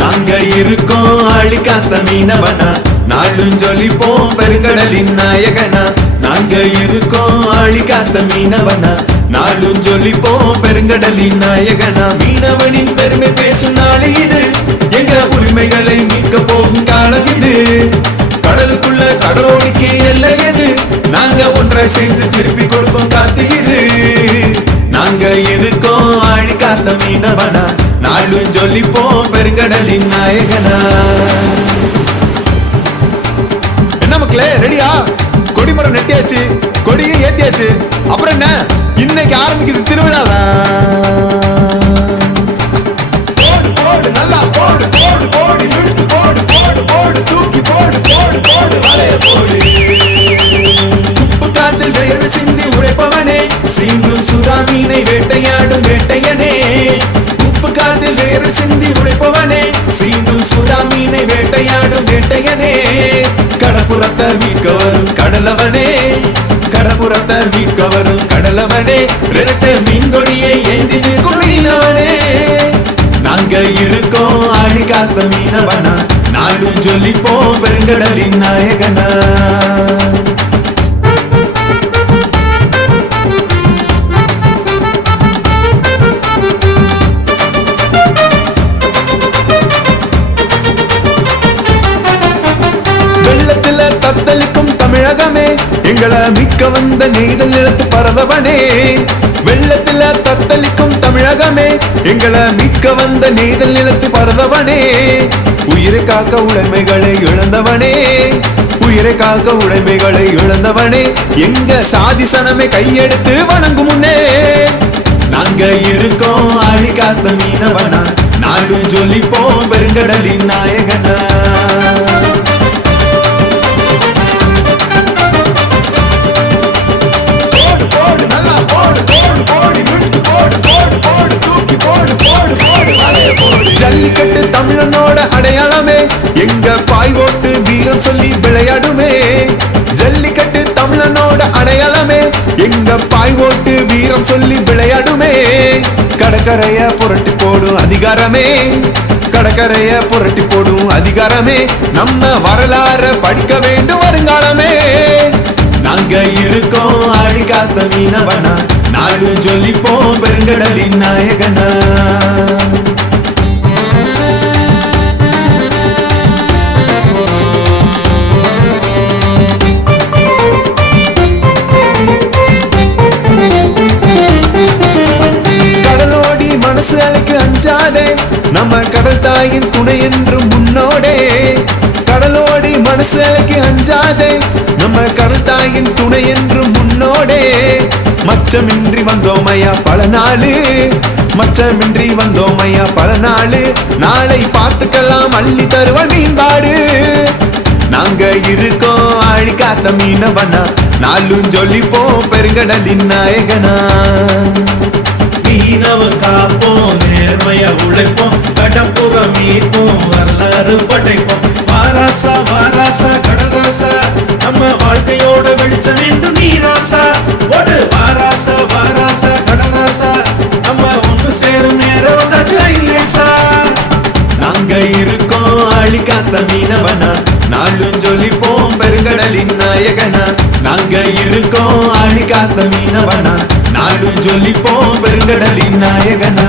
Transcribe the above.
நாங்க இருக்கோம் அழிக்காத்த மீனவனா, நாளும் ஜொலிப்போம் பெருங்கடலின் நாயகனா. நாங்க இருக்கோம் அழிக்காத்த மீனவனா, நாளும் ஜொலிப்போம் பெருங்கடலின் நாயகனா. மீனவனின் பெருமை பேசும் நாள் இது, எங்க உரிமைகளை மீட்க போகும் காலம் இது. கடலுக்குள்ள கடலோடிக்கு எல்லை எது, நாங்க ஒன்றாய் சேர்ந்து திருப்பி கொடுப்போம் காத்து இரு. நாங்க இருக்கோம் அழிக்காத்த மீனவனா, நாளும் ஜொலிப்போம் பெருங்கடலின் நாயகனா. என்ன மக்களே, ரெடியா? கொடிமரம் நெட்டியாச்சு, கொடியை ஏத்தியாச்சு. அப்புறம் என்ன, இன்னைக்கு ஆரம்பிக்குது திருவிழாதான். போடு போடு நல்லா போடு, போடு போடு இழுத்து போடு, போடு போடு தூக்கி போடு, போடு போடு வலைய போடு. உப்பு காத்தில் வேர்வை சிந்தி உழைப்பவனே, சிங்கும் சுறா மீனை வேட்டையாடும் வேட்டையனே. உப்பு காத்தில் வேர்வை சிந்தி உழைப்பவனே, சிங்கும் சுறா மீனை வேட்டையாடும் வேட்டையனே. கடப்புறத்தை மீட்க வரும் கடலவனே, கடப்புறத்தை மீட்க வரும் கடலவனே. இரட்டை மீன்கொடியை ஏந்தி நிற்கும் மீனவனே. நாங்க இருக்கோம் அழிக்காத்த மீனவனா, நாளும் ஜொலிப்போம் பெருங்கடலின் நாயகனா. வெள்ளத்துல தத்தளிக்கும் தமிழகமே, எங்களை மிக்க வந்த நெய்தல் நிலத்து பரதவனே. வெள்ளத்துல தத்தளிக்கும் தமிழகமே, எங்களை மிக்க வந்த நெய்தல் நிலத்து பரதவனே. உயிரை காக்க உடைமைகளை இழந்தவனே, உயிரை காக்க உடைமைகளை இழந்தவனே. எங்க சாதி சனமே கையெடுத்து வணங்கும் முன்னே. நாங்க இருக்கோம் அழிக்காத்த மீனவனா, நாளும் ஜொலிப்போம் பெருங்கடலின் நாயகனா. ஜல்லிக்கட்டு தமிழனோட அடையாளமே, எங்க பாய் ஓட்டு வீரம் சொல்லி விளையாடுமே. ஜல்லிக்கட்டு தமிழனோட அடையாளமே, எங்க பாய் ஓட்டு வீரம் சொல்லி விளையாடுமே. கடற்கரைய புரட்டி போடும் அதிகாரமே, கடற்கரைய புரட்டி போடும் அதிகாரமே. நம்ம வரலாற படிக்க வேண்டும் வருங்காலமே. நாங்க இருக்கோம் அழிக்காத்த மீனவனா, நாளும் ஜொலிப்போம் பெருங்கடலின் நாயகனா. கடலோடி மனசு அலைக்கு அஞ்சாதே, நம்ம கடல் தாயின் துணை என்று முன்னோடே. கடலோடி மனசு அலைக்கு அஞ்சாதே, நம்ம கடல் தாயின் துணை என்று முன்னோடே. மச்சமின்றி வந்தோமையா பல நாளு, மச்சமின்றி வந்தோமையா பல நாளு. நாளை பார்த்துக்கலாம் அள்ளி தருவாள் மீன்பாடு. நாங்க இருக்கோம் அழிக்காத்த மீனவனா, நாளும் ஜொலிப்போம் பெருங்கடலின் நாயகனா. மீனவன் காப்போம், நேர்மையா உழைப்போம், கடப்புறம் மீட்போம், வரலாறு படைப்போம். வாராசா வாராசா கடல் ராசா, நம்ம வாழ்க்கையோட வெளிச்சம் என்று நீராசா. ஓடு வாராசா வாராசா கடல் ராசா, நம்ம ஒன்று சேரும் நேரம் வந்தாச்சு ஐலேசா. நாங்க இருக்கோம் அழிக்காத்த மீனவனா, நாளும் ஜொலிப்போம் பெருங்கடலின் நாயகனா. நாங்க இருக்கோம் அழிக்காத்த மீனவனா, நாளும் ஜொலிப்போம் பெருங்கடலின் நாயகனா.